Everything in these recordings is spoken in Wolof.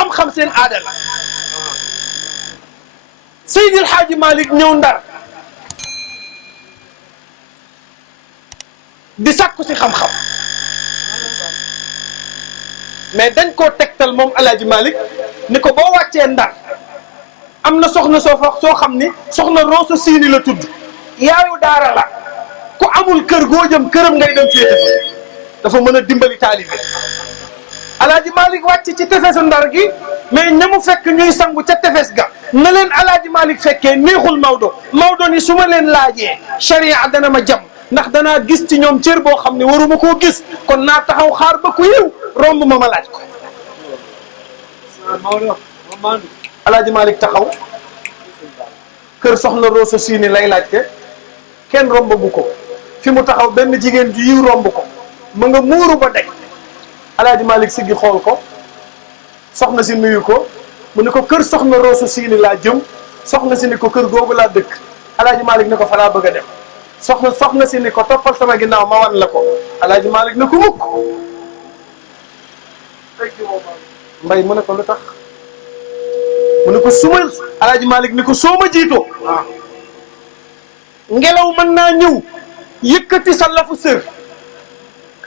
xam-xam seen aada la Seydil Hadji Malick ñëw Ndar di sàkku si xam-xam mais dañ koo tegtal moom El Hadji Malick ni ko boo wàccee Ndar am na soxna soo xam ni soxna Roso Siini la tudd yaayu daara la ku amul kër goo jëm këram ngay dem féete fa dafa mën a dimbali taalibe El Hadji Malick wàcc ci tefesu Ndar gi mais ña mu fekk ñuy sangu ca tefes ga na leen El Hadji Malick fekkee neexul Maodo ni su ma leen laajee charia dana ma jam ndax danaa gis ci ñoom cër boo xam ne waruma koo gis kon naa taxaw xaar ba ku yiw romb ma laaj ko El Hadji Malick taxaw kër soxna Roso Siini lay laajte kenn rombagu ko fi mu taxaw benn jigéen ju yiw romb ko ma nga muuru ba deg El Hadji Malick siggi xool ko soxna si nuyu ko mu ne ko kër soxna Roso Siini laa jëm soxna si ni ko kër googu laa dëkk El Hadji Malick ne ko fa laa bëgg a dem soxna si ni ko toppal sama ginnaaw ma wan la ko El Hadji Malick ne ko mukk mbay mu ne ko lu tax mu ne ko suma El Hadji Malick ni ko soo ma jiitoo ngelaw mën naa ñëw yëkkati sa lafu sër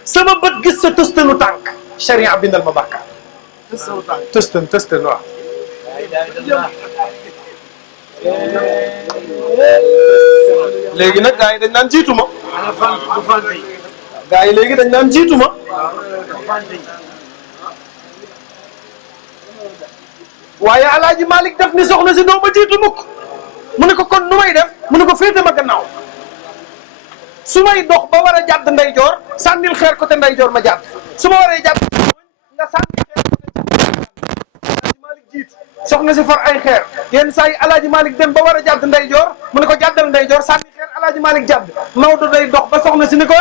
sama bët gis sa tëstanu tànk charia bindal ma bàkkaar tëstan waaw léegi nag gars yi dañ naan jiitu ma gars yi léegi dañ naan jiitu ma waaye El Hadji Malick def ni soxna si doo ma jiitu mukk mu ne ko kon nu may def mu ne ko féete ma gannaaw su may dox ba war a jàdd ndeyjoor sànnil xeer côté ndeyjoor ma jàdd su ma waree jàdd nga sànni xeer côté El Hadji Malick jiitu soxna si far ay xeer yenn saa yi El Hadji Malick dem ba war a jàdd ndeyjoor mu ne ko jàddal ndeyjoor sànni xeer El Hadji Malick jàdd Maodo day dox ba soxna si ni ko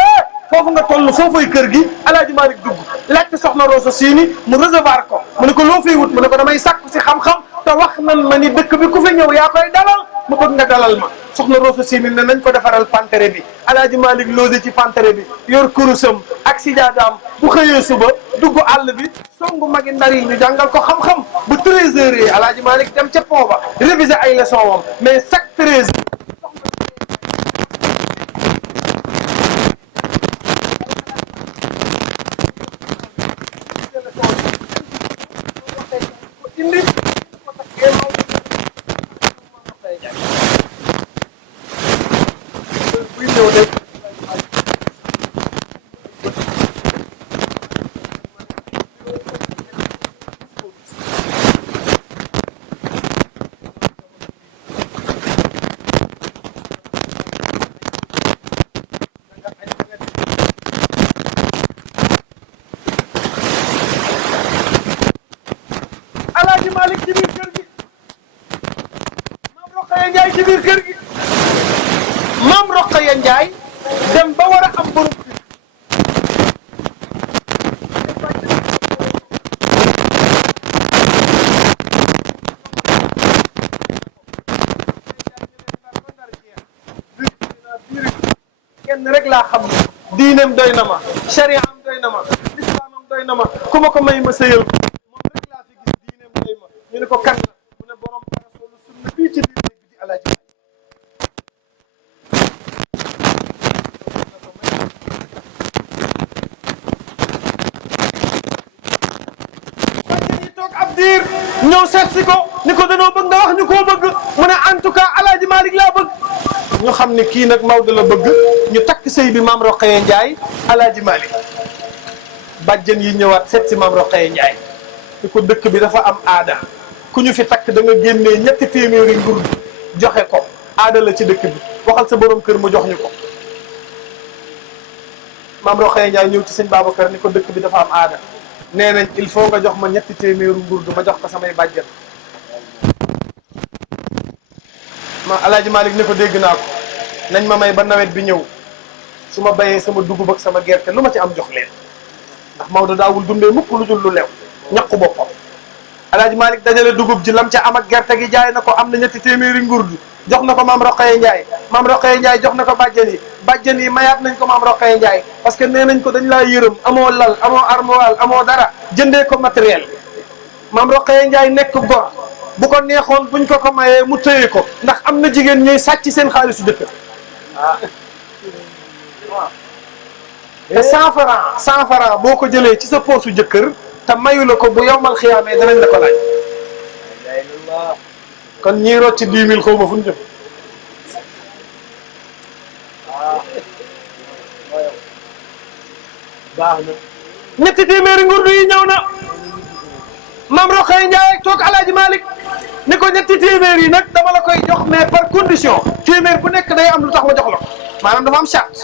foofu nga toll foofay kër gi El Hadji Malick dugg laajte soxna Roso Siini mu recevoir ko mu ne ko loo fiy wut mu ne ko damay sàkku si xam-xam te wax nan ma ni dëkk bi ku fi ñëw yaa koy dalal ma bëgg nga dalal ma soxna Roso Siini ne nañ ko defaral pantere bi El Hadji Malick logé ci pantere bi yor kurusam ak sijaadaam bu xëyee suba dugg àll bi songu magi Ndar yi ñu jàngal ko xam-xam bu 13h yi El Hadji Malick dem ca pont ba réviser ay leçon wam mais chaque 13h Malick ci biir kër gi Maam Rokhaya Ndiaye ci biir kër gi Maam Rokhaya Ndiaye dem ba war a am borom kër kenn rek laa xam diineem doy na ma shariam doy na ma lislaamam doy na ma ku ma ko may ma sëyal ko moom rek laa fi gis diineem doy ma ñu ne ko kan la mu ne borom parasolu sunna fii ci biir néeg bi di Alaaji bàjjen yi toog ab diir ñëw seet si ko ni ko danoo bëgg nga wax ñu koo bëgg mu ne en tout cas Alaaji Malick laa bëgg ñu xam ne kii nag Maodo la bëgg ñu takk sëy bi Maam Rokhaya Ndiaye Alaaji Malick bàjjen yi ñëwaat seet si Maam Rokhaya Ndiaye ni ko dëkk bi dafa am aada ku ñu fi takk da nga génnee ñetti téeméeri nguur joxe ko aada la ci dëkk bi waxal sa borom kër mu jox ñu ko Maam Rokhaya Ndiaye ñëw ci sëñ Babacar ni ko dëkk bi dafa am aada nee nañ il faut nga jox ma ñetti téeméeru nguur ma jox ko samay bàjjen ma Alaaji Malick ne ko dégg naa ko nañ ma may ba nawet bi ñëw su ma bayee sama dugub ak sama gerte lu ma ci am jox leen ndax Maodo daawul dundee mukk lu dul lu lew ñaqu boppam Alaaji Malick dajale dugub ji lam ca am ak gerte gi jaay na ko am na ñetti téeméeri ngurdu jox na ko Maam Rokhaya Ndiaye Maam Rokhaya Ndiaye jox na ko bàjjen yi mayaat nañ ko Maam Rokhaya Ndiaye parce que nee nañ ko dañ laa yërëm amoo lal amoo armoire amoo dara jëndee ko matériel maam Roqaya Njaay nekk gor bu ko neexoon buñ ko mayee mu tëye ko ndax am na jigéen ñuy sàcc seen xaalisu jëkkër te 100 francs boo ko jëlee ci sa poosu jëkkër te mayu la ko bu yowmal xiyaamee danañ la ko laaj kon ñiy rocc ci 10 000 xaw ma fu ñu jëm baax na ñetti téeméeri ngurdu yi ñëw na maam Roqaya Njaay toog Alaaji Malick ni ko ñetti téeméer yi nag dama la koy jox mais par condition téeméer bu nekk day am lu tax ma jox la ko maanaam dafa am charte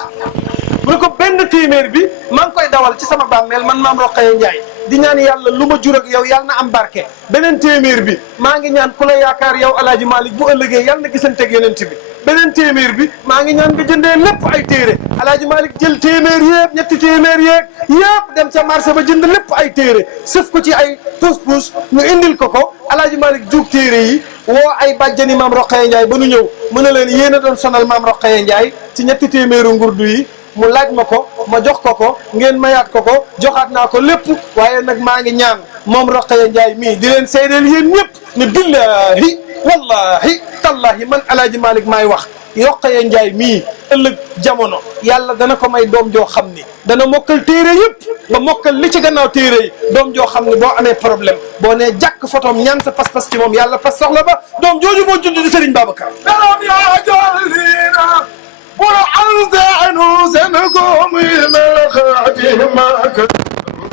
mu ne ko benn téeméer bi maa ngi koy dawal ci sama bàmmeel man maam Roqaya Njaay di ñaan yàlla lu ma jur ak yow yàlla na am barke beneen téeméer bi maa ngi ñaan ku la yaakaar yow Alaaji Malick bu ëllëgee yàlla na gisanteeg yonent bi beneen téeméer bi maa ngi ñaan nga jëndee lépp ay téere Alaaji Malick jël téeméer yëpp ñetti téeméer yeeg yëpp dem ca marché ba jënd lépp ay téere sëf ko ci ay pousse-pousse ñu indil ko Alaaji Malick juug téere yi woo ay bàjjani maam Roqaya Njaay ba nu ñëw mën na leen yéen a doon sonal maam Roqaya Njaay ci ñetti téeméeru ngurdu yi mu laaj ma ko ma jox ko ngeen mayaat ko joxaat naa ko lépp waaye nag maa ngi ñaan moom Roqaya Njaay mii di leen seedeel yéen ñëpp ne billahi wallahi tallahi man Alaaji Malick maay wax Roqaya Njaay mii ëllëg jamono yàlla dana ko may doom joo xam ni dana mokkal téere yëpp ba mokkal li ci gannaaw téere yi doom joo xam ni boo amee problème boo nee jàkk photom ñaan sa pas-pas ci moom yàlla fas soxla ba doom jooju moo judd di Serigne Babacar bul anzanu sanakum mel khati mak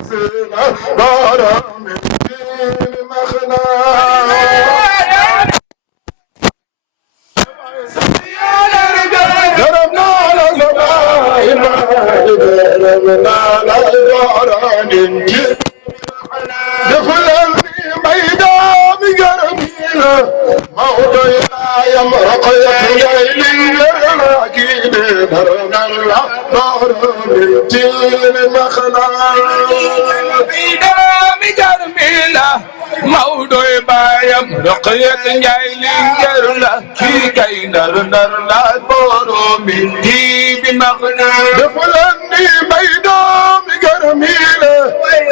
sina baram makhna دربنا على زمان دربنا على الغران دخل الميدان قربينا موضع يمرق يليل الراكين دربنا الغران تين مخنا الميدان قربينا موضوع بايم رقية جايلين جرلا كي كاي نر لا بورو من دي بمغنا دفلني بيدام جرميلة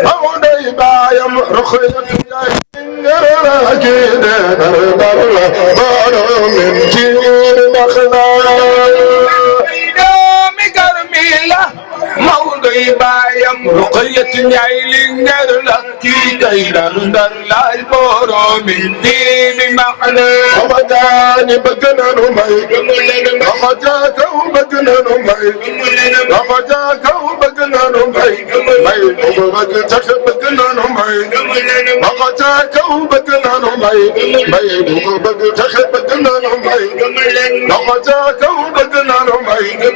موضوع بايم رقية جايلين جرلا كي نر لا بورو من دي بمغنا بيدام جرميلة موضوع بايم رقية جايلين جرلا كي كاي نر لا بورو من دي بمغنا رمضان بقنا نمي رمضاك وبقنا نمي رمضاك وبقنا نمي مي وبقتك بقنا نمي رمضاك وبقنا نمي مي وبقتك بقنا نمي رمضاك وبقنا نمي مي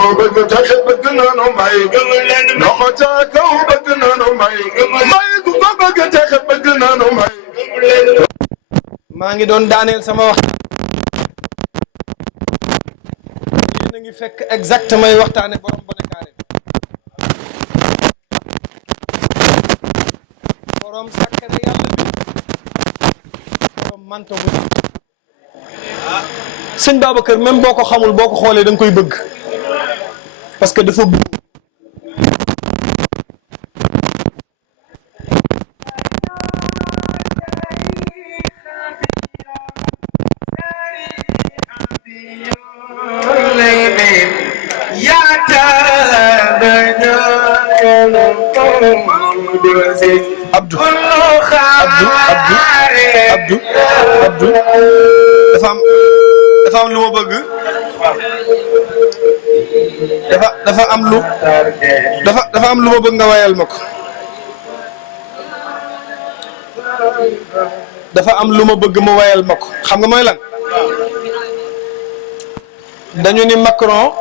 وبقتك بقنا نمي رمضاك وبقنا نمي مي وبقتك بقنا نمي maa ngi doon daaneel sama wax yéen a ngi fekk exactement may waxtaane borom bonekaare borom sàkkare yàlla bi borom manto bu sëñ Babacar même boo ko xamul boo ko xoolee da nga koy bëgg parce que dafa bëgg Abdou dafa am lu ma bëgg dafa am lu ma bëgg nga wayal ma ko dafa am lu ma bëgg ma wayal ma ko xam nga mooy lan dañu ni Macron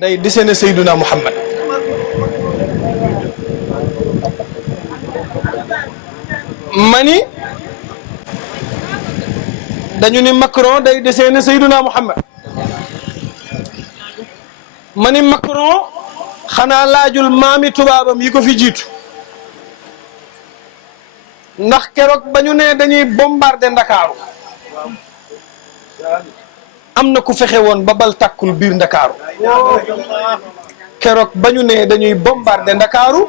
day dessiné Seydouna Muhammad mani dañu ni Macron day dessiné Seydouna Muhammad mani Macron xanaa laajul maami tubaabam yi ko fi jiitu ndax keroog ba ñu ne dañuy bombarder Ndakaaru am na ku fexe woon ba bal tàkkul biir Ndakaaru keroog ba ñu ne dañuy bombarder Ndakaaru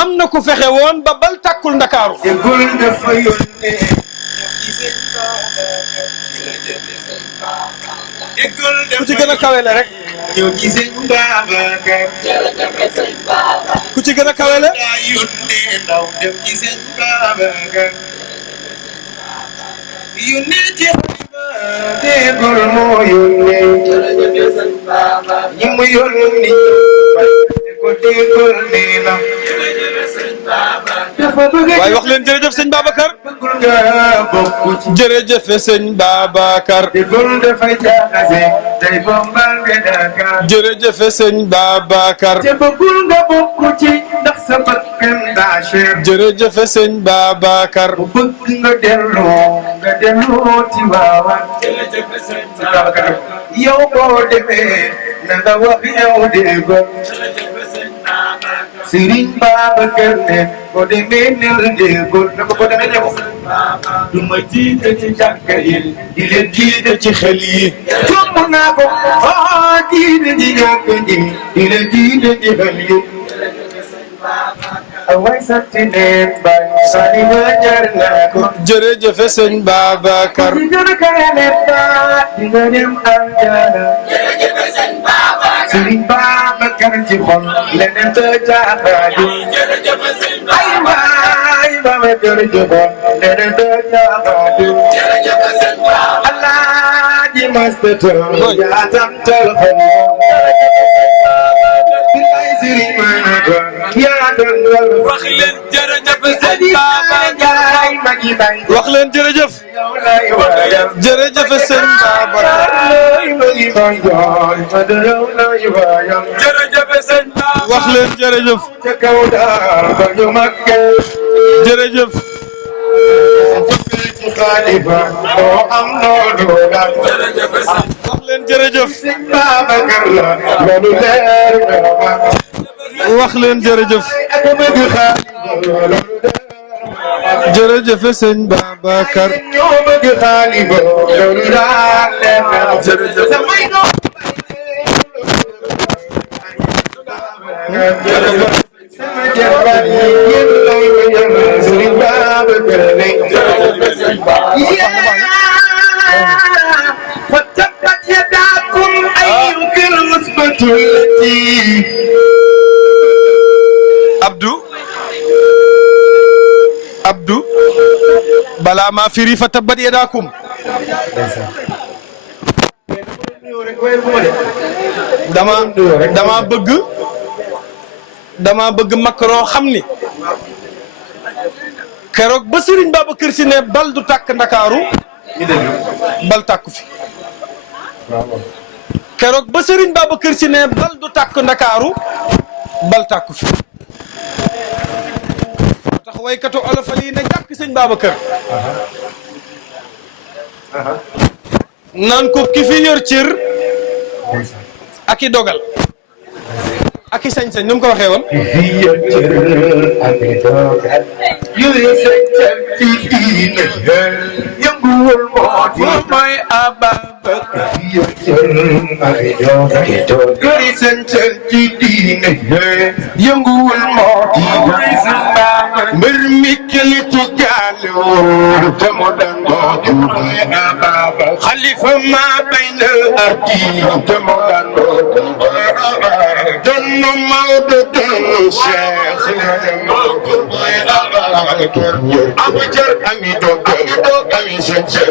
am na ku fexe woon ba bal tàkkul Ndakaaru ku ci gën a kawele rek ku ci gën a kawele waaye wax leen jërëjëf sëñ Babacar jërëjëf sëñ Babacar jërëjëf sëñ Babacar jërëjëf sëñ Babacar yow boo demee na nga wax yow dégg Serigne Babacar ne boo demee nel déggul na ko boo demee ne ko du ma jiite ci jàkka yi di leen jiite ci xel yi jomb naa ko jiite ci jàkka yi di leen jiite ci xel yi away santi neen bay sani ma jar naa ko jërëjëf sëñ Babacar di gën a kayale ba di nga dem aljana Serigne Babacar ci xol leneen te jaaxaaju ay waay Babacar ci xol leneen te jaaxaaju Alaaji Mastata yaa tantal xol billaay Serigne Babacar yaa tantal wax leen jërëjëf sëñ Babacar wax leen jërëjëf jërëjëf sëñ Babacar jërëjëf sëñ Babacar wax leen jërëjëf jërëjëf wax leen jërëjëf wax leen jërëjëf jërëjëf sëñ Babacar Abdou balaa maa firi fa tabbat yadaakum dama bëgg Macron xam ni keroog ba Serigne Babacar Sy ne bal du tàkk Ndakaaru bal tàkku fi keroog ba Serigne Babacar Sy ne bal du tàkk Ndakaaru bal tàkku fi tax waykatu olofal yi ne jàkk sëñ Babacar naan ko ki fi yor cër ak i dogal ak i sañ-sañ nu mu ko waxee woon yënguwul moo di mooy Ababacar yori sañ-sañ ci diine yënguwul moo di mbir mi kilitu jaalewul te mu dangoo di mooy Ababacar xalifa ma bayna ardi te mu dangoo di donnu Maodo donnu Cheikh amu jar ami dogal ami sañ-sañ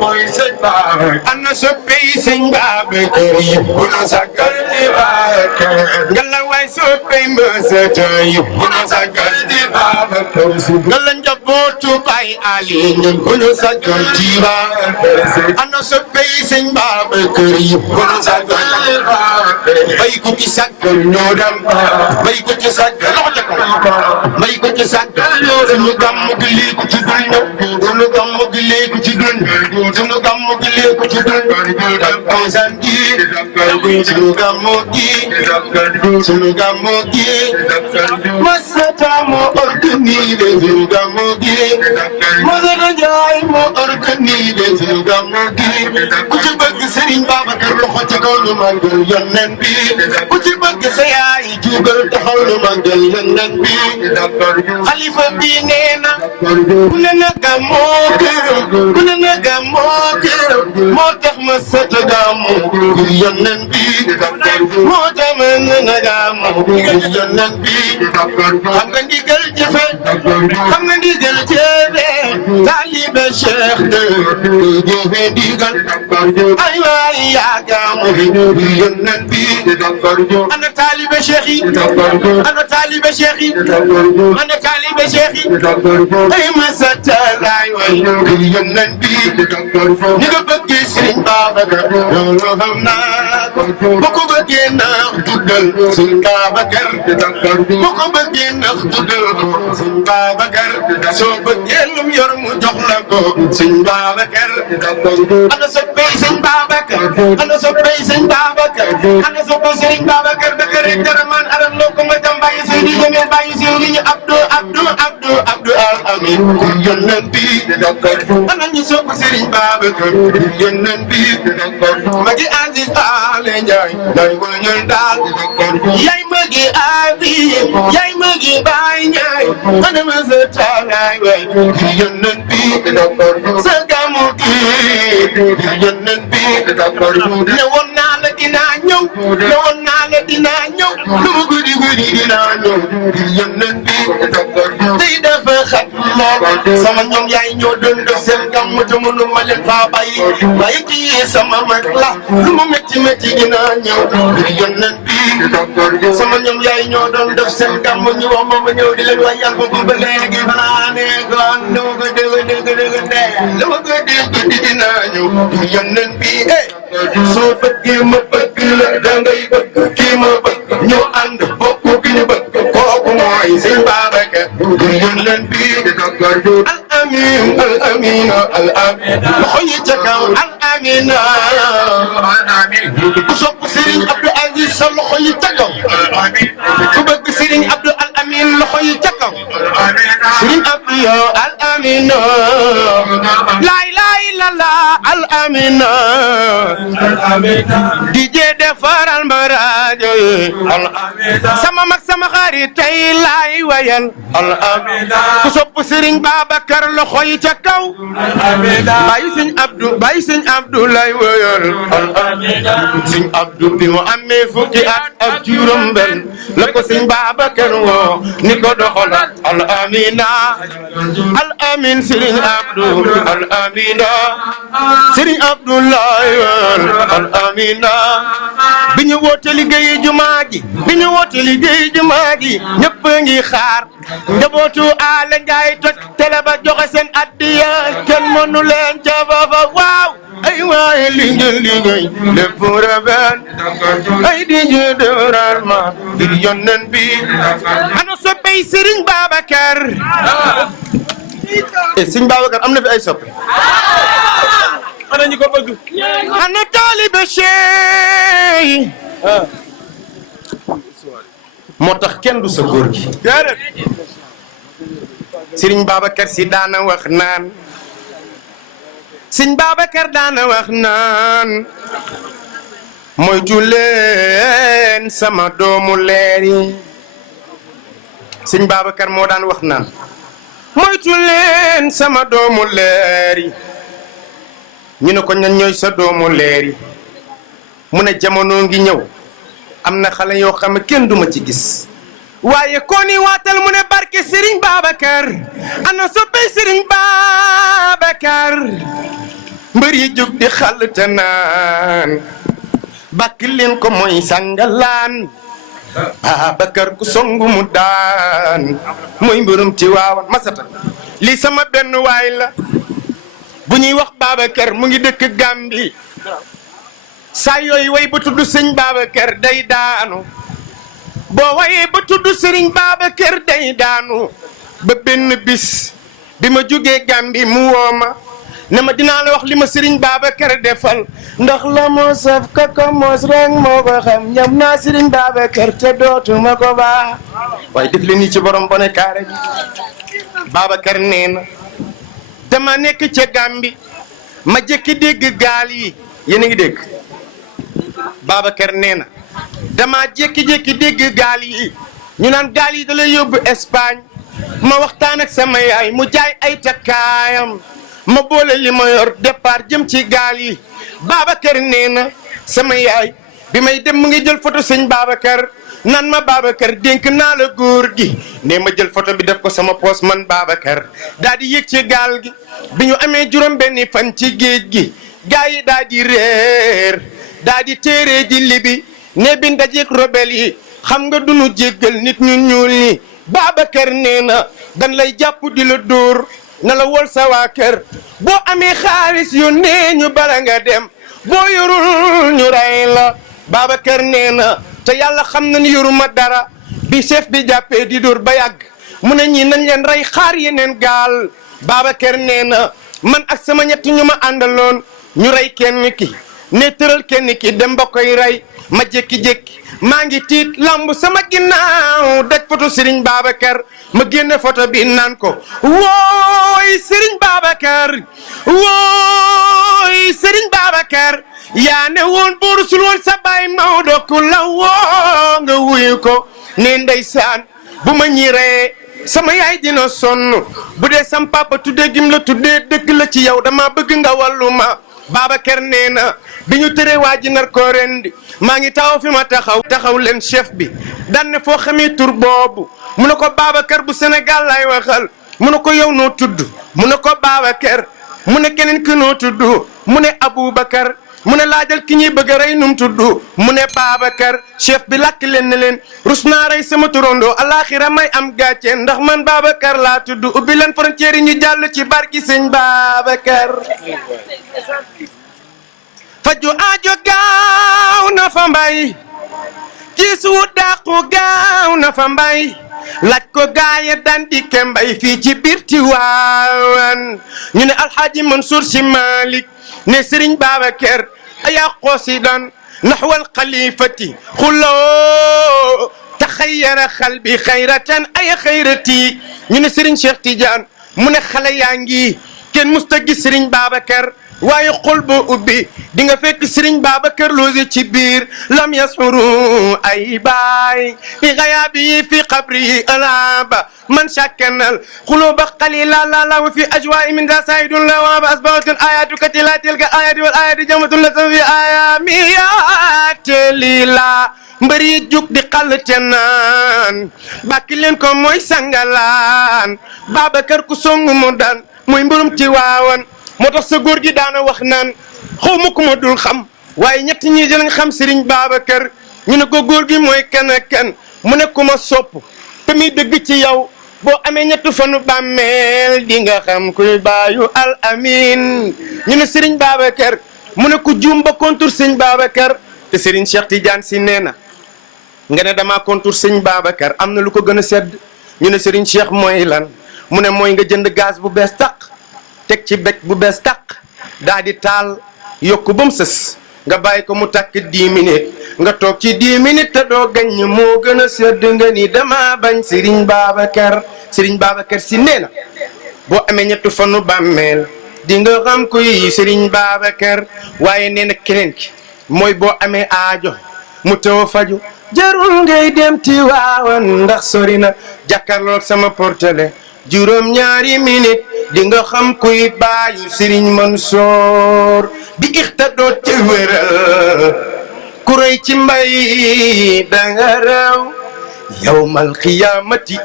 mooy sëñ Babacar ana soppey sëñ Babacar yi bu nu sagal di Babacar ngalla waay soppey mbësëtë yi bu nu sagal di Babacar ngalla njabootu Baay Ali ñun bu nu sagal di Babacar ana soppey sëñ Babacar yi bu nu sagal di Babacar bay ko ci sagal ñoo dem bay ko ci sagal bay ko ci sagal suñu gàmm gi lii ko ci dul ñëw suñu gàmm gi lii ko ci dul suñu gàmm gi lii ko ci dul kosan gi suñu gàmm gi suñu gàmm gi Masata moo organisé suñu gàmm gi Masata Njaay moo organisé suñu gàmm gi ku ci bëgg Serigne Babacar loxo ca taxaw lu màggal yónneen bi ku ci bëgg sa yaay jugal taxaw lu màggal yónneen bi xalifa bi nee na ku ne na gàmmoo këram ku ne na gàmmoo këram moo tax ma sët gàmmu ngir yónneen bi moo tax ma na gàmmu ngir yónneen bi xam nga ndigal jëfe xam nga ndigal jëfe taalibe Cheikh de jëfe ndigal ay waay yaa gàmmu ngir yónneen bi ana taalibe Cheikh yi ana taalibe Cheikh yi ana taalibe Cheikh yi ay ma sët laay way ngir yónneen bi ni nga bëggee Sëriñ Babacar loolu xam naa ko bu ko bëggee nax dugal Sëriñ Babacar bu ko bëggee nax dugal Sëriñ Babacar soo bëggee lum yor mu jox la ko Sëriñ Babacar ana soppey Sëriñ Babacar ana soppey Sëriñ Babacar ana soppey Sëriñ Babacar Bakar Daraman aram loo ko ma jam bàyyi Seydi Jamil bàyyi Seydi Abdou Al Amin yónneen bi ana ñu sopp Sëriñ Babacar yónneen bi magi Aziz Ale Njaay day wañal daal yaay magi Aziz yaay magi Baay Njaay ana ma sa taalaay way yónneen bi sa gamu gi yónneen bi ne woon naa la dinaa ñëw ne woon naa la dinaa ñëw lu mu guddi guddi dinaa ñëw yónneen bi tey dafa xat lool sama ñoom yaay ñoo doon def seen gàmm te mënu ma leen faa bàyyi bàyyi kii sama mag la lu mu métti métti dinaa ñëw yónneen bi sama ñoom yaay ñoo doon def seen gàmm ñu wax ma ñëw di leen wax yàlla bu ba léegi fanaa ne goon lu ma ko dégg lu ma ko dégg dinaa ñëw yónneen bi soo bëggee ma bëgg la dangay bëgg kii ma bëgg ñu ànd bokk ki ñu bëgg kooku mooy Sëriñ Babacar yónneen bi al amin al amin al amin loxo yi ca kaw al amin ku sopp Serigne Abdou Aziz sa loxo yi ca kaw ku bëgg Serigne Abdou al amin loxo yi ca kaw Serigne Abdou yow al amin la ilaha illallah al amin DJ defaral ma rajo al amin sama mag sama xarit tey laay wayal al amin ku sopp Serigne Babacar loxo yi ca kaw bàyyi Serigne Abdou lay wayal al amin Serigne Abdou bi mu amee fukki at ak juróom benn la ko Serigne Babacar woo ni ko doxalal al amina al amin Serigne Abdou al amina Serigne Abdou lay wayal al amina bi ñu woote liggéeyi jumaa ji bi ñu woote liggéeyi jumaa ji ñëpp ngi xaar njabootu Ala Njaay toj télé ba joxe seen addiya kenn mënu leen ca foofa waaw ay waaye li ngeen liggéey lépp rafet ay di ñu defaral ma ngir yónneen bi ana soppey Serigne Babacar Serigne Babacar am na fi ay soppe ana ñu ko bëgg ana taalibe Cheikh moo tax kenn du sa góor gi Serigne Babacar si daana wax naan Serigne Babacar daana wax naan moytu leen sama doomu leer yi Serigne Babacar moo daan wax naan moytu leen sama doomu leer yi ñu ne ko ñan ñooy sa doomu leer yi mu ne jamono ngi ñëw am na xale yoo xam ne kenn duma ci gis waaye koni waatal mu ne barke Serigne Babacar ana soppey Serigne Babacar mbër yi jóg di xàll te naan bàkk leen ko mooy sangalaan Babacar ku songu mu daan mooy mbërum ci waawan masata lii sama benn waay la bu ñuy wax Babacar mu ngi dëkk Gambie saa yooyu way ba tudd sëñ Babacar day daanu boo wayee ba tudd Serigne Babacar day daanu ba benn bis bi ma jógee Gambie mu woo ma ne ma dinaa la wax li ma Serigne Babacar defal ndax la moo saf kaka moos rek moo ko xam ñam naa Serigne Babacar te dootuma ko baax waaye def li nii ci borom bone kaare bi Babacar nee na dama nekk ca Gambie ma jëkki dégg gaal yi yéen a ngi dégg Babacar nee na dama jékki-jékki dégg gaal yi ñu naan gaal yi da lay yóbbu Espagne ma waxtaan ak sama yaay mu jaay ay takkaayam ma boole li ma yor départ jëm ci gaal yi Babacar nee na sama yaay bi may dem mu ngi jël photo sëñ Babacar nan ma Babacar dénk naa la góor gi ne ma jël photo bi def ko sama poos man Babacar daal di yéeg ci gaal gi bi ñu amee juróom benni fan ci géej gi gaa yi daal di réer daal di téere ji libi ne bi ndajeek rebel yi xam nga duñu jéggal nit ñu ñuul ñi Babacar nee na dan lay jàpp di la dóor na la wol sa waa kër boo amee xaalis yu nee ñu bala nga dem boo yorul ñu rey la Babacar nee na te yàlla xam na ni yoruma dara bi chef bi jàppee di dóor ba yàgg mu ne ñii nañ leen rey xaar yeneen gaal Babacar nee na man ak sama ñett ñu ma àndaloon ñu rey kenn ki ne tëral kenn ki dem ba koy rey ma jékki-jékki maa ngi tiit lamb sama ginnaaw daj photo Serigne Babacar ma génne photo bi naan ko wooy Serigne Babacar wooy Serigne Babacar yaa ne woon boo rusul woon sa baay Maodo ku la woo nga wuyu ko ne ndeysaan bu ma ñiiree sama yaay dina sonn bu dee sam papa tuddee gim la tuddee dëgg la ci yow dama bëgg nga wallu ma Babacar nee na bi ñu tëree waa ji nar koo rendi maa ngi taxaw fi ma taxaw leen chef bi daan ne foo xamee tur boobu mu ne ko Babacar bu Sénégal lay waxal mu ne ko yow noo tudd mu ne ko Babacar mu ne keneen ki noo tudd mu ne Aboubacar mu ne laajal ki ñuy bëgg a rey num tudd mu ne Babacar chef bi lakk leen ne leen rus naa rey sama turandoo alaxira may am gàcce ndax man Babacar laa tudd ubbi leen frontière yi ñu jàll ci barki sëñ Babacar faju aajo gaaw na fa mbay gis wu dàqu gaaw na fa mbay laaj ko gaaya daan di kembay fii ci biir Tiwaawan ñu ne Alxaaji Mansour Si Malik ne Serigne Babacar ayaa qosidan naxwal xalifati xuloo taxayyara xalbi xayratan ay xayrati ñu ne Serigne Cheikh Tidiane mu ne xale yaa ngi kenn musta gis Serigne Babacar waaye xol boo ubbi di nga fekk Serigne Babacar loosi ci biir lam yasuru ay baay fi xayaabi fi qabri alaba man shakkanal xuluba qalila la la fi ajwa'i min da saidun la wa asbahatul ayatu katila tilka ayati wal ayati jamatun la fi ayamiyat lila mbëri jug di xal te naan bàkki leen ko mooy sangalaan Babacar ku songu mu daan mooy mburum ci waawan moo tax sa góor gi daana wax naan xaw ma ku ma dul xam waaye ñett ñi dinañ xam Serigne Babacar ñu ne ko góor gi mooy kan ak kan mu ne ku ma sopp te muy dëgg ci yow boo amee ñett fanu bàmmeel di nga xam kuy baayu al amin ñu ne Serigne Babacar mu ne ku juum ba kontur Serigne Babacar te Serigne Cheikh Tidiane si nee na nga ne damaa kontur Serigne Babacar am na lu ko gën a sedd ñu ne Serigne Cheikh mooy lan mu ne mooy nga jënd gaz bu bees tàq teg ci bec bu bees tàq daa di taal yokku ba mu sës nga bàyyi ko mu takk 10 minutes nga toog ci 10 minutes te doo gañ moo gën a sedd nga ni dama bañ Serigne Babacar si nee na boo amee ñetti fanu bàmmeel di nga xam kuy Serigne Babacar waaye nee na keneen ki mooy boo amee aajo mu teew faju jarul ngay dem Tiwaawan ndax sori na jàkkaarloog sama portele juróom ñaari minute di nga xam kuy baayu Serigne Mansour bi ixtadoo te wéral ku rëy ci mbay danga raw yawmal xiyaamati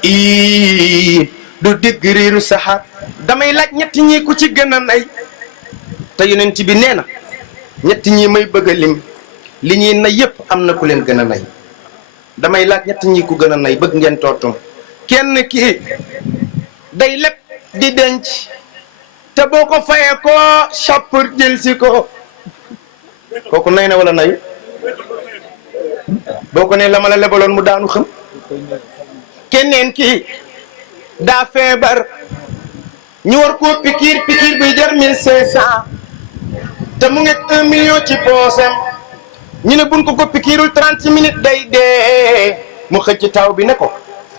du digg riiru saxaar damay laaj ñetti ñi ku ci gën a nay te yonent bi nee na ñetti ñi may bëgg a lim li ñuy nay yépp am na ku leen gën a nay damay laaj ñetti ñi ku gën a nay bëgg ngeen tontu kenn ki day lépp di denc te boo ko fayee ko chappur jël si ko kooku nay na wala nay boo ko ne la ma la lebaloon mu daanu xam keneen ki daa feebar ñu war koo pikiir bi jar 1500 te mu ngi 1 million ci poosam ñu ne buñ ko pikiirul 30 minutes day dee mu xëcc taw bi ne ko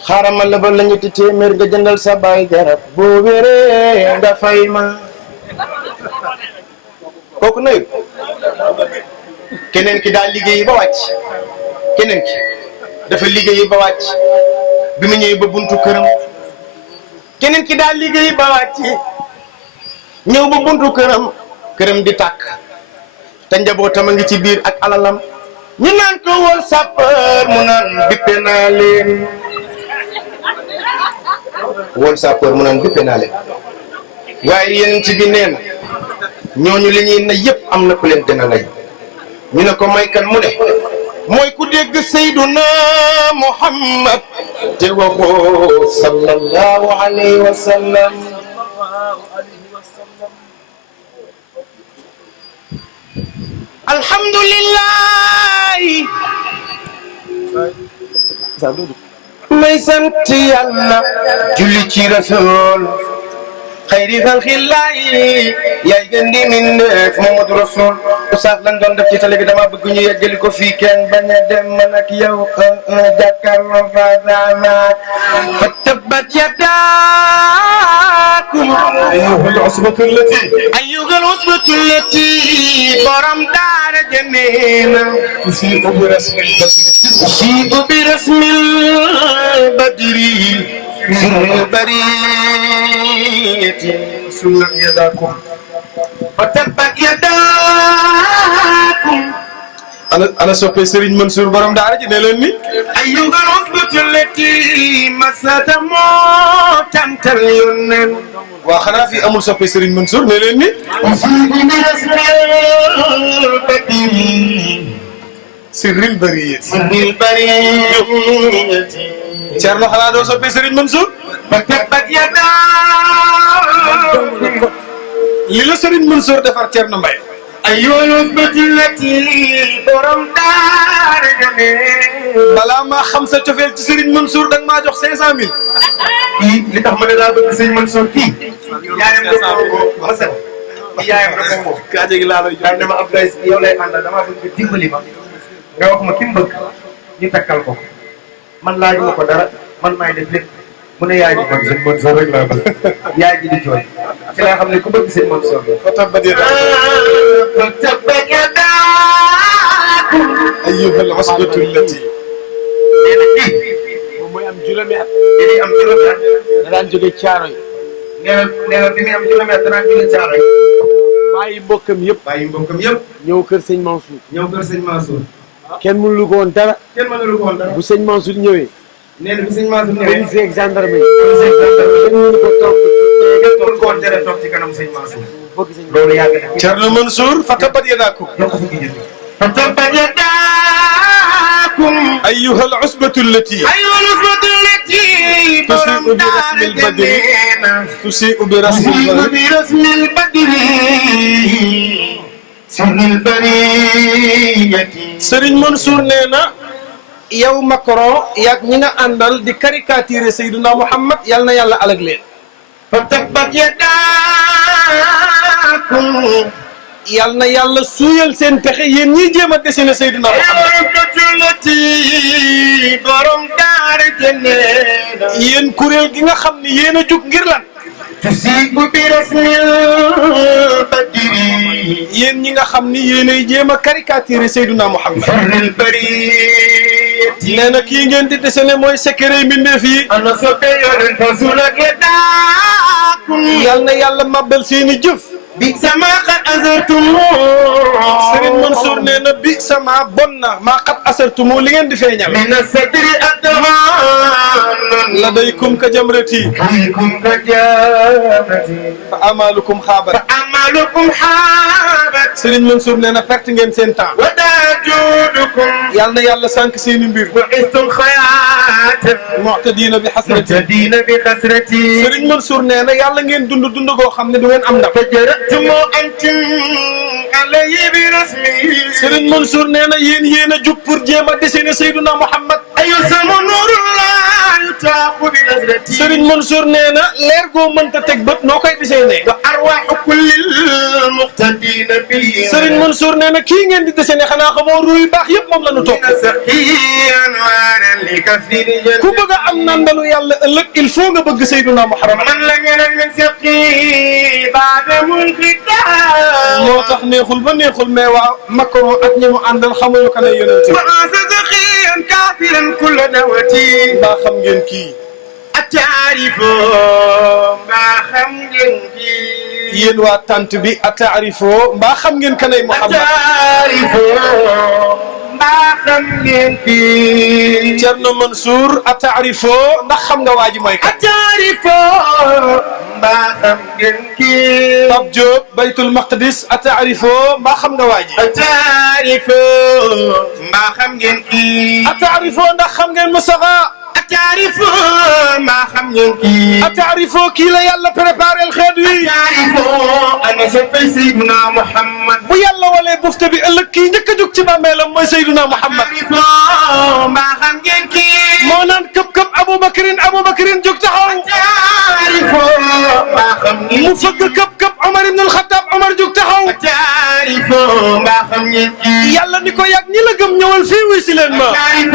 xaaral ma lebal la ñetti téeméer nga jëndal sa baay garab boo wéree nga fay ma kooku nayu keneen ki daal liggéeyi ba wàcc keneen ki dafa liggéeyi ba wàcc bi mu ñëwee ba buntu këram keneen ki daal liggéeyi ba wàcc ñëw ba buntu këram di tàkk te njabootam a ngi ci biir ak alalam ñu naan ko wol sapeur mu naan bippe naa leen wol sapeur mu naan bippe naa leen waaye yéen ci bi nee na ñooñu li ñuy na yëpp am na ku leen gën a lay ñu ne ko may kan mu ne mooy ku dégg Seyduna Muhammad te waxoo sallallahu alayhi wa sallam alhamdulillahi may sant yàlla julli ci rasul xayri xalqillaahi yaay gën di mindeef Muhammadu Rasul oustaz lan doon def ci télé bi dama bëgg ñu yeggali ko fii kenn bañ a dem man ak yow jàkkaarloo faamaat fa tabbat yadaakum ayyuhal usbatu llati borom daara jëneena usiibu bi rasmil badri sirril bariyati sullat yadaakum fa tabbat yadaakum ana soppe Serigne Mansour borom daara ji ne leen ni ayyuhal usbatu llati masata moo tantal yónneen waa xanaa fii amul soppe Serigne Mansour ne leen ni sirril bariyati sirril bariyati Cerno xanaa doo soppe Serigne Mansour ba tabbat yadaakum li la Serigne Mansour defar Cerno Mbaye ayyuhal usbatu llati borom daara jane balaa maa xam sa cofeel ci Serigne Mansour da nga maa jox 500 000 li tax ma ne laa bëgg Serigne Mansour kii yaayam da ko masal yaayam da ko kaaje gi laa lay jox dama Abdoulaye yow lay àndal dama bëgg dimbali ma nga wax ma ki mu bëgg ñu takkal ko man laajuma ko dara man maay def lépp mu ne yaay ji man Serigne Mansour rek laa bëgg yaay ji di jooy ci laa xam ne ku bëgg Serigne Mansour la fa tabbat yadaakum ayyuhal usbatu llati nee na kii moom mooy am juróomi at dañuy am juróomi at da daan jóge Caaroy nee na bi muy am juróomi at da daan jóge Caaroy bàyyi mbokkam yëpp ñëw kër sëñ Mansour kenn mënulu ko woon dara bu sëñ Mansour ñëwee nee na bu sëñ Mansour ñëwee police ak gendarme yi kenn mënu ko toog tere toog ci kanam sëñ Mansour loolu yàgg na Cerno Mansour fa tabbat yadaakum fa tabbat yadaakum ayyuhal usbatu llati tusii'u bi rasmil badri sirril bariyati Serigne Mansour nee na yow Macron yaag ñi nga àndal di caricaturer Seydina Muhammad yal na yàlla alag leen fa tabbat yadaakum yal na yàlla suuyal seen pexe yéen ñiy jéem a dessiné Seydina Muhammad borom daara jëneena yéen kuréel gi nga xam ne yéen a jug ngir lan tusiibu bi rasmil badri yéen ñi nga xam ni yéenay jéem a caricaturer Seydina Muhammad sirril bariyati nee na kii ngeen di dessiné mooy secret mbindeef yi ana soppe yonen fasulak yadaakum yal na yàlla màbbal seeni jëf bi sama xat asartumu Serigne Mansour nee na bi sama bon na maa xat asartumu li ngeen di feeñal min sadri adhan ladaykum ka jamrati fa amalukum xaabat Serigne Mansour nee na perte ngeen seen temps yal na yàlla sànq seeni mbir mu'tadina bi xasrati Serigne Mansour nee na yàlla ngeen dund goo xam ne du ngeen am ndam Serigne Mansour nee na yéen a jug pour jéem a dessiné Seydina Muhammad ayu sama nuurullah تأخذ نظرتي Serigne Mansour nee na leer goo mënta teg bët noo koy dessiné. وأرواح كل المقتدين به Serigne Mansour nee na kii ngeen di dessiné xanaa xamoo ruuy baax yëpp moom la ñu topp. سقي أنوارا لكثير ku bëgg a am nandalu yàlla ëllëg il faut nga bëgg Seydina Muhammad. من لم ينل من سقي بعد منقطع moo tax neexul ba neexul mais waa Macron ak ñi mu àndal xamuñu ko ne yonent bi. وعاز سقيا كافرا كل دوتي mbaa xam ngeen kii. أتعرف ما خمجنكي yéen waa tant bi ataarifoo mbaa xam ngeen kanay Muhammad. أتعرف ما خمجنكي Thierno Mansour ataarifoo ndax xam nga waa ji mooy kan. أتعرف ما خمجنكي Pape Diop Baytul Maqdis ataarifoo mbaa xam nga waa ji. أتعرف ما خمجنكي ataarifoo ndax xam ngeen Moustapha. أتعرف ما خمجنكي ataarifoo kii la yàlla préparé xeet wi. أتعرف أنا سبي سيدنا محمد bu yàlla walee bufte bi ëllëg kii njëkk a jóg ci bàmmeelam mooy Seydina Muhammad. أتعرف ما خمجنكي moo naan këpp këpp Aboubacrine jóg taxaw. أتعرف ما خمجنكي mu fëgg këpp këpp Omar ibn al-Khattab Omar jóg taxaw. أتعرف ما خمجنكي yàlla ni ko yàgg ñi la gëm ñëwal fii wuy si leen ma. أتعرف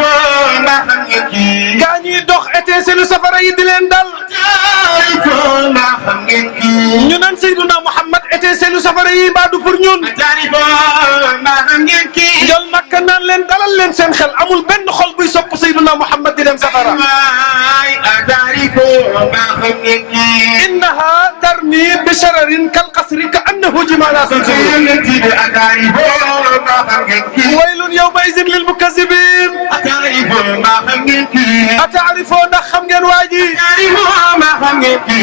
ما خمجنكي gaa ñiy dox étincelle safara yi di leen dal. أتعرف ما خمجنكي ñu naan Seydina Muhammad étincelle safara yi mbaa du pour ñun. أتعرف ما خمجنكي njol Makka naan leen dalal leen seen xel amul benn xol buy sopp Seydina Muhammad di dem safara. أتعرف ما خمجنكي innaha tarmi bi shararin kal qasri ka annahu jimalatun subur. أتعرف ما خمجنكي waylun yawma izin lil mukazzibin. أتعرف ما خمجنكي ataarifoo ndax xam ngeen waa ji. أتعرف ما خمجنكي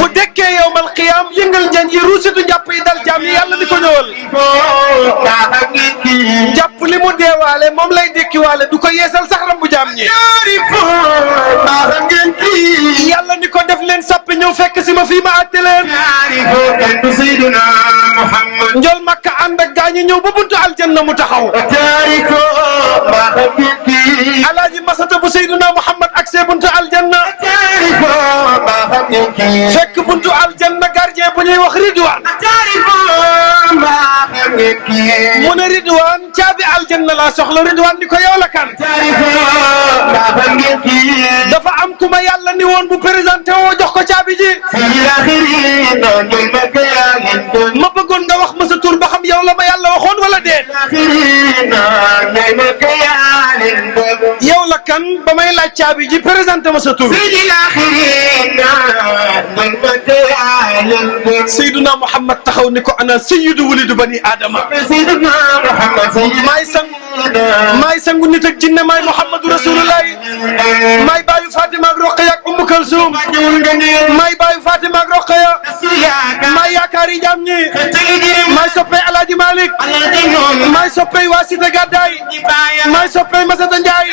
bu dekkee yawmal qiyaam yëngal njañ yi ruusitu njàpp yi dal jaam yi yàlla di ko ñëwal. ما خمجنكي njàpp li mu deewaale moom lay dekkiwaale du ko yeesal sax rambu jaam ñi. أتعرف ما خمجنكي yàlla ni ko def leen sàppi ñëw fekk si ma fii ma àtte leen. أتعرف أن سيدنا محمد njol Makka ànd ak gaa ñi ñëw ba buntu aljanna mu taxaw. أتعرف ما خمجنكي alaaji Masata bu Seydina Muhammad ak see buntu aljanna. أتعرف ما خمجنكي fekk buntu aljanna gardien bu ñuy wax Ridwaan. أتعرف ما خمجنكي mu ne Ridwaan caabi aljanna laa soxla Ridwaan ni ko yow la kan. أتعرف ما خمجنكي dafa am ku ma yàlla ni woon bu présenté woo jox ko caabi ji. في الآخرين نجمك يا لندن ma bëggoon nga wax ma sa tur ba xam yow la ma yàlla waxoon wala déet. الآخرين نجمك يا لندن yow la kan ba may laaj caabi ji présenté ma sa tur. في الآخرين نجمك يا لندن Seydina Muhammad taxaw ni ko ana sayyidu wulidu bani Adama. سيدنا محمد maay sangu nit ak jinne maay Muhammadu Rasulullah. maay baayu Fatima ak Roqaya ak Ummu Kalsum. maay baayu Fatima ak Roqaya. maay yaakaari jaam ñi. maay soppey Alaaji Malik. maay soppey waa Cité Gàddaay. maay soppey Masata Njaay.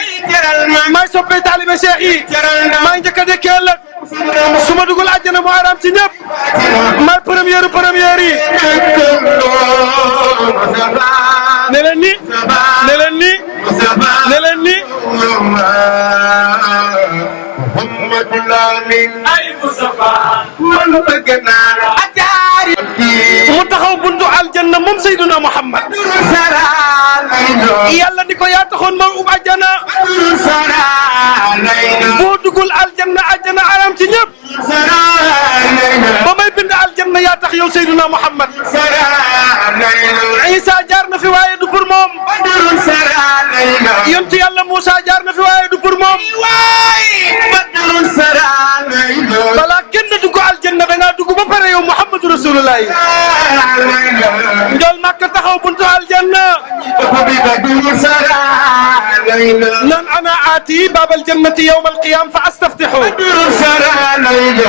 maay soppey taalibe Cheikh yi. maay njëkk a dekkee ëllëg. su ma dugul àjjana mu araam ci ñëpp. maay première yi. ne leen ni. ne leen ni. ne leen ni. محمد الأمين أي مصطفى من بقنا أجاري mu taxaw buntu aljanna moom Seydina Muhammad. yàlla ni ko yaa taxoon ma ub àjjana. boo dugul aljanna àjjana araam ci ñëpp. ba may bind aljanna yaa tax yow Seydina Muhammad. Isa jaar na fi waaye du pour moom. yonent yàlla Moussa jaar na fi waaye du pour moom. balaa kenn dugg aljanna da ngaa dugg ba pare yow Muhammadu Rasulullah. Njol Makka taxaw buntu aljanna. nan ana aati baabal jannati yawmal qiyaam fa astaftixu.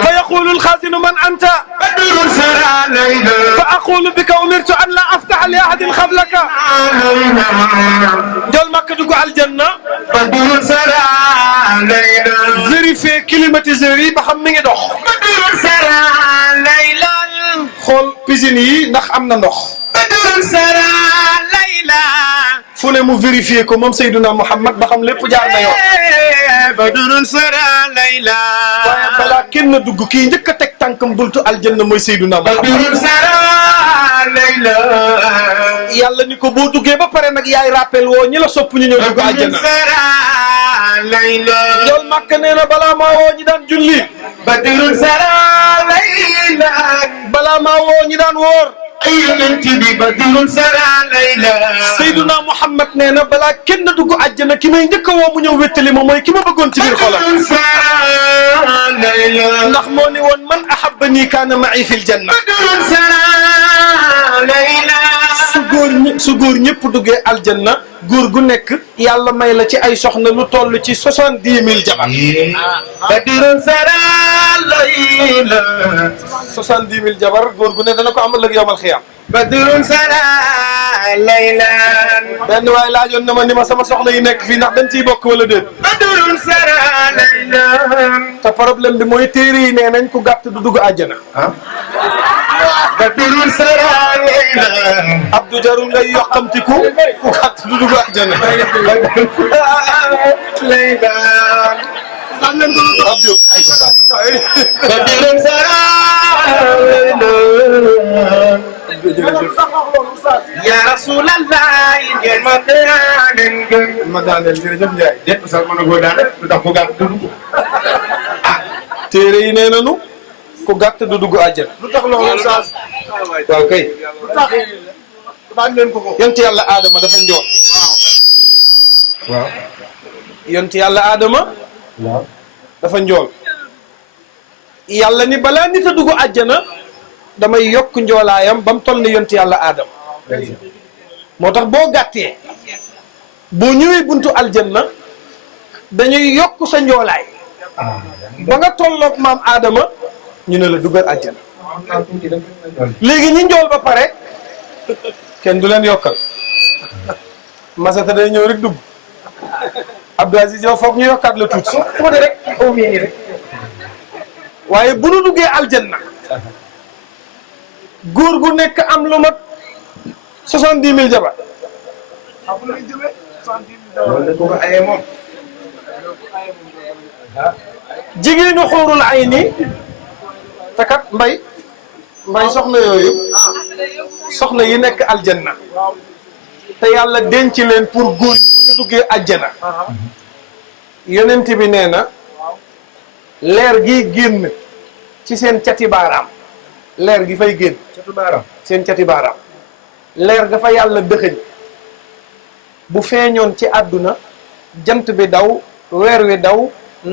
fa yaqulu alxaazinu man anta. fa aqulu bika umirtu an la aftaxa li ahadin qablaka. Njol Makka dugg aljanna. vérifier climatiseur yi ba xam mi ngi dox. xool piscine yi ndax am na ndox. fu ne mu vérifier ko moom Seydina Muhammad ba xam lépp jaar na yoon. بدر سرى ليلى waaye balaa kenn dugg kii njëkk a teg tànkam buntu aljanna mooy Seydina Muhammad بدر سرى ليلى yàlla ni ko boo duggee ba pare nag yaay rappel woo ñi la sopp ñu ñëw dugg بدر aljanna سرى ليلى yow Makka nee na balaa maa woo ñi daan julli بدر سرى ليلى balaa maa woo ñi daan woor yonent bi بدر سرى ليلى Seydina Muhammad nee na balaa kenn dugg àjjana ki may njëkk a woo mu ñëw wéttali ma mooy ki ma bëggoon ci biir xolam بدر سرى ليلى ndax moo ni woon man ahabbani kaana ma'i fil janna بدر سرى ليلى su góor ñëpp duggee aljanna góor gu nekk yàlla may la ci ay soxna lu toll ci 70 000 jabar بدر سرى ليلى 70 000 jabar góor gu ne dana ko am ëllëg yawmal xiyaam بدر سرى ليلى benn waay laajoon na ma ni ma sama soxna yi nekk fii ndax dañ ciy bokk wala déet بدر سرى ليلى te problème bi mooy téere yi nee nañ ku gàtt du dugg àjjana بدر سرى ليلى Abdou jarul ngay yoqamtiku ku gàtt du dugg àjjana ليلى Abdou بدر سرى ليلى يا رسول الله يا مدان ma daaneel jërëjëf Ndiaye déet sax mën na koo daane lu tax bu gàtt dugg téere yi nee nañu ku gàtt du dugg àjjana lu tax loolu saas waaw kay lu tax bañ leen ko ko yonent yàlla Adama dafa njool waaw yonent yàlla Adama dafa njool yàlla ni balaa nit a dugg àjjana damay yokk njoolaayam ba mu toll ni yonent yàlla Adama moo tax boo gàttee boo ñëwee buntu aljanna dañuy yokk sa njoolaay ba nga tolloog maam Adama ñu ne la dugal aljanna léegi ñi njool ba pare kenn du leen yokkal masata day ñëw rek dugg Abdou Aziz yow foog ñu yokkaat la tuuti tuuti rek au mieux rek waaye bu nu duggee aljanna góor gu nekk am lu mat 70 000 jabar loolu da ko ko ayee moom jigéenu xuurul ay ni te kat mbay soxna yooyu soxna yi nekk aljanna te yàlla denc leen pour góor ñi bu ñu duggee aljana yonent bi nee na leer gi génn ci seen cati baaraam leer gi fay génn seen cati baaraam leer dafa yàlla dëxëñ bu feeñoon ci àdduna jant bi daw weer wi daw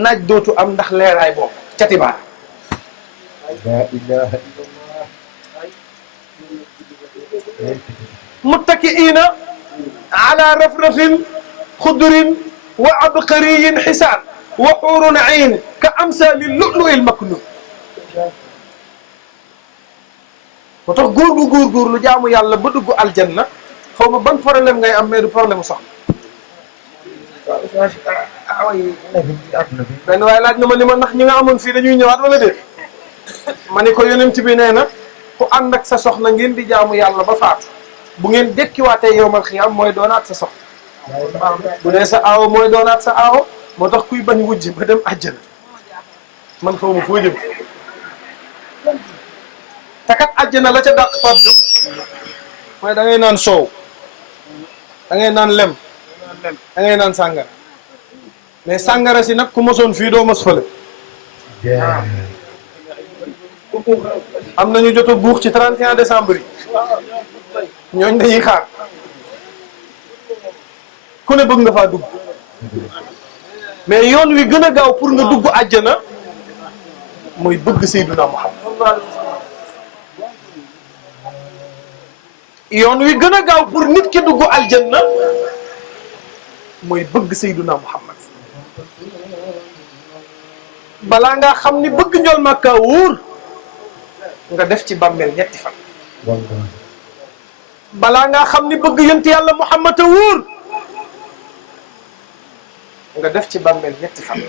naaj dootu am ndax leeraay boobu cati baaraam la ilaha illallah muttaki'iina ala rafrafin xudrin wa abqariyin xisaan wa xuurun ayn ka amsaali lu'lu'il maknuun moo tax góor gu góor lu jaamu yàlla ba dugg aljanna xaw ma ban problème ngay am mais du problème soxla benn waaye laaj na ma ni ma ndax ñi nga amoon fii dañuy ñëwaat wala déet ma ni ko yonent bi nee na ku ànd ak sa soxna ngeen di jaamu yàlla ba faatu bu ngeen dekkiwaatee yowmal xiyaam mooy doonaat sa soxna bu dee sa aawo mooy doonaat sa aawo moo tax kuy bañ wujj ba dem àjjana man xaw ma foo jëm te kat àjjana la ca dàq Pape Diop mooy da ngay naan soow da ngay naan lem da ngay naan sàngara mais sàngara si nag ku mosoon fii doo mos fële am nañu jot a guux ci 31 décembre yi ñooñ dañuy xaar ku ne bëgg nga faa dugg mais yoon wi gën a gaaw pour nga dugg àjjana mooy bëgg Seydina Muhammad yoon wi gën a gaaw pour nit ki dugg aljanna mooy bëgg Seydina Muhammad balaa ngaa xam ni bëgg njol Makka wóor nga def ci bàmmeel ñetti fan balaa ngaa xam ni bëgg yonent yàlla Muhammad a wóor nga def ci bàmmeel ñetti fan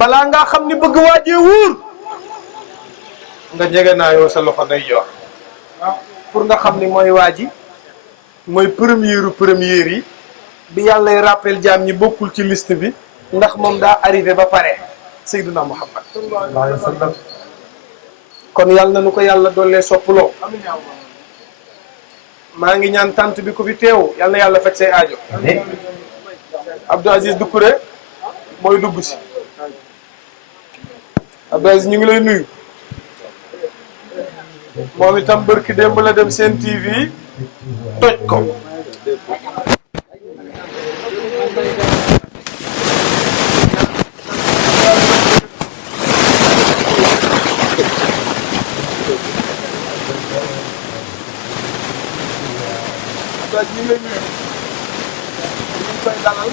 balaa ngaa xam ni bëgg waajee wóor nga jege naa yoo sa loxo day yor pour nga xam ni mooy waaji mooy première yi bi yàllay rappel jaam ñi bokkul ci liste bi ndax moom daa arrivé ba pare Seydina Muhammad sallallahu alayhi wa sallam. kon yàlla na nu ko yàlla doollee soppuloo. maa ngi ñaan tant bi ku fi teew yàlla na yàlla faj say aajo. Abdou Aziz Doucouré mooy dugg si. Abdou Aziz ñu ngi lay nuyu. moom itam barki démb la dem seen TV toj ko. ñu ngi lay nuyu ñu ngi koy dalal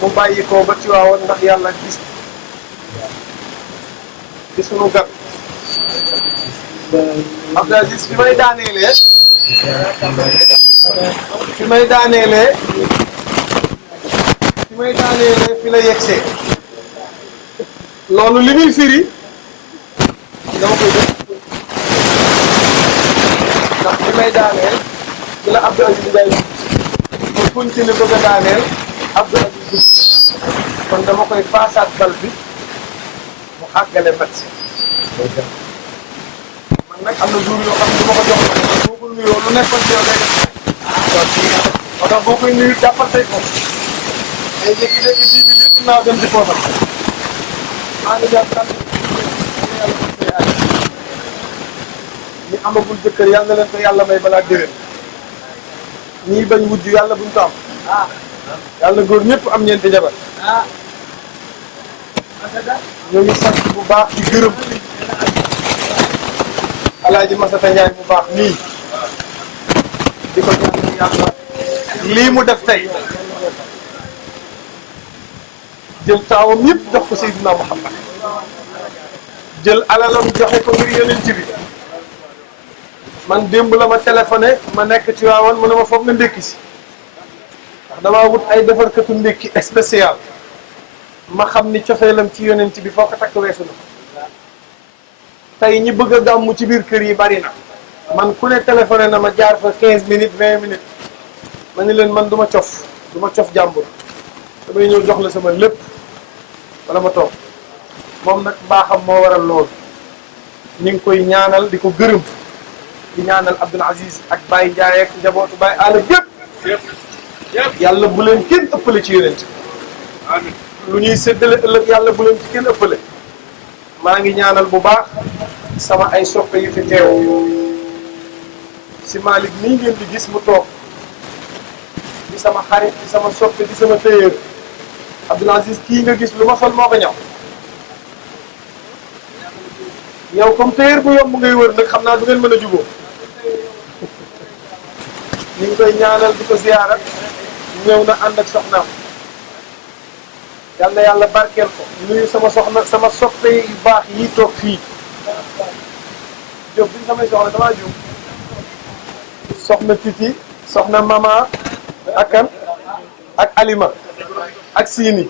mu bàyyi ko ba ci waawoon ndax yàlla gis ci sunu gan. Abdou Aziz fi may daaneelee fi la yegsee loolu li muy firi dama koy def ndax fi may daaneel ci la Abdou Aziz Ndiaye ma continuer bëgg a daaneel Abdou Aziz kon dama koy faasaat bal bi mu àggale mat si man nag am na jour yoo xam ne du ma ko jox boo ko nuyoo lu nekkoon ci yow day def moo tax boo koy nuyu jàppal say ko ay jékki-jékki 10 minutes naa dem ci poosam maa ngi jàpp sant ñi amagul jëkkër yàlla na leen ko yàlla may balaa déwén ñii bañ wujj yàlla buñ ko am yàlla góor ñëpp am ñeenti jabar ñu ngi sant bu baax di gërëm Alaaji Masata Njaay bu baax nii di ko ñaan yàlla lii mu def tey jël taawam yëpp jox ko Seydina Muhammad jël alalam joxe ko ngir yonent bi man démb la ma téléphoné ma nekk ci waawoon mu ne ma foog nga ndékki si ndax damaa wut ay defarkatu ndékki spécial ma xam ni cofeelam ci yonent bi foo ko takk weesu na tey ñi bëgg a gàmmu ci biir kër yi bari na man ku ne téléphoné na ma jaar fa 15 minutes 20 minutes ma ni leen man du ma cof jàmbur damay ñëw jox la sama lépp wala ma toog moom nag mbaaxam moo waral loolu ñu ngi koy ñaanal di ko gërëm di ñaanal Abdoul Aziz ak Baye Ndiaye ak njabootu Baye Alla gépp yàlla bu leen kenn ëppale ci yonent amiin lu ñuy séddale ëllëg yàlla bu leen ci kenn ëppale maa ngi ñaanal bu baax sama ay soppe yu fi teew si Malick nii ngeen di gis mu toog di sama xarit di sama soppe di sama téyeer Abdoul Aziz kii nga gis lu ma sol moo ko ñaw yow comme téyeer bu yomb ngay wër nag xam naa du ngeen mën a jubóo ñu ngi koy ñaanal di ko ziyaara ñëw na ànd ak soxnaam yal na yàlla barkeel ko nuyu sama soxna sama soppe yu baax yi toog fii Diop bi samay soxna damaa juum soxna Titi soxna Mama ak kan ak Alima ak Sini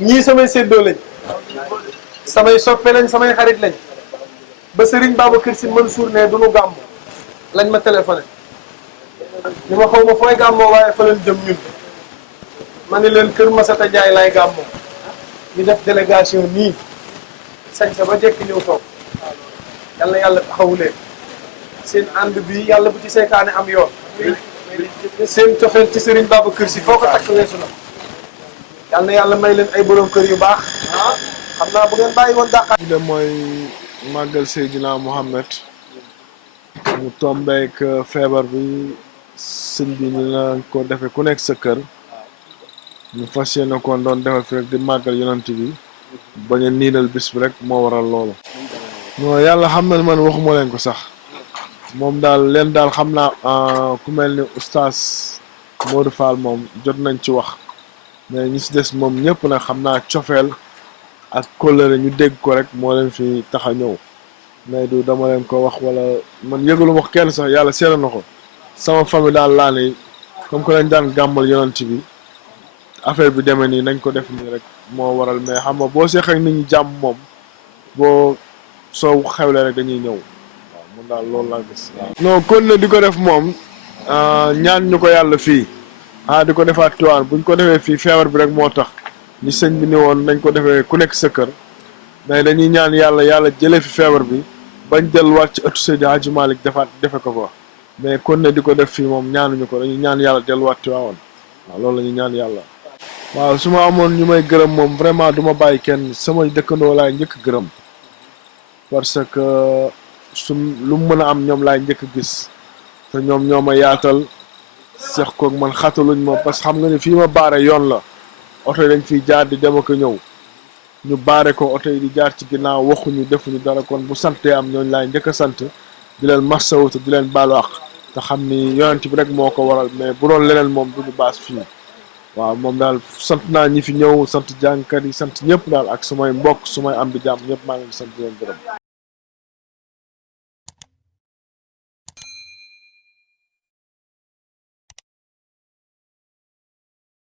ñii samay séddoo lañ samay soppe lañ samay xarit lañ ba Serigne Babacar Sy Mansour ne du nu gàmmu lañ ma téléphoné ni ma xaw ma fooy gàmmoo waaye fa leen jëm ñun ma ne leen kër Masata Ndiaye laay gàmmoo ñu def délégation nii sañ sa ba jekk ñëw toog yal na yàlla taxawu leen seen ànd bi yàlla bu ci seytaane am yoon seen cofeel ci Serigne Babacar Sy foo ko takk weesu na yal na yàlla may leen ay borom kër yu baax xam naa bu ngeen bàyyi woon dàqaat de mooy màggal Seydina Mohamed mu tombeek feebar bi sëñ bi ñu na ko defee ku nekk sa kër ñu fas yéene ko doon defal fi rek di màggal yonent bi bañ a niinal bis bi rek moo waral loolu non yàlla xam na man waxuma leen ko sax moom daal leen daal xam naa ku mel ni oustaz Modou Fall moom jot nañ ci wax mais ñi si des moom ñëpp nag xam naa cofeel ak kóllëre ñu dégg ko rek moo leen fi tax a ñëw mais du dama leen ko wax wala man yëgalu wax kenn sax yàlla seetlu na ko sama famille daal laa ne comme que lañ daan gàmmal yonent bi affaire bi demee nii nañ ko def nii rek moo waral mais xam nga boo seex ak nit ñi jàmm moom boo soo xewle rek dañuy ñëw waaw mun daal loolu laa gis waaw non kon ne di ko def moom ñaan ñu ko yàlla fii di ko defaat Tiwaawan buñ ko defee fii feebar bi rek moo tax ñi sëñ bi ni woon nañ ko defee ku nekk sa kër mais dañuy ñaan yàlla jëlee fi feebar bi bañ delluwaat ci ëttu Seydi Hadji Malick defe ko fa mais kon ne di ko def fii moom ñaanuñu ko dañuy ñaan yàlla delluwaat Tiwaawan waaw loolu la ñuy ñaan yàlla. waaw su ma amoon ñu may gërëm moom vraiment du ma bàyyi kenn samay dëkkandoo laay njëkk gërëm parce que lu mu mën a am ñoom laay njëkk gis te ñoom ñoo ma yaatal seq koog man xataluñ ma parce que xam nga ni fii ma baare yoon la oto yi dañ fiy jaar di dem ak a ñëw ñu baare ko oto yi di jaar ci ginnaaw waxuñu defuñu dara kon bu santee am ñooñu laay njëkk a sant di leen massawu te di leen baalu àq te xam ni yonent bi rek moo ko waral mais bu doon leneen moom duñu baas fii waaw moom daal sant naa ñi fi ñëw sant jàngkat yi sant ñëpp daal ak sumay mbokk sumay am di jàmm ñëpp maa ngi leen di sant di leen gërëm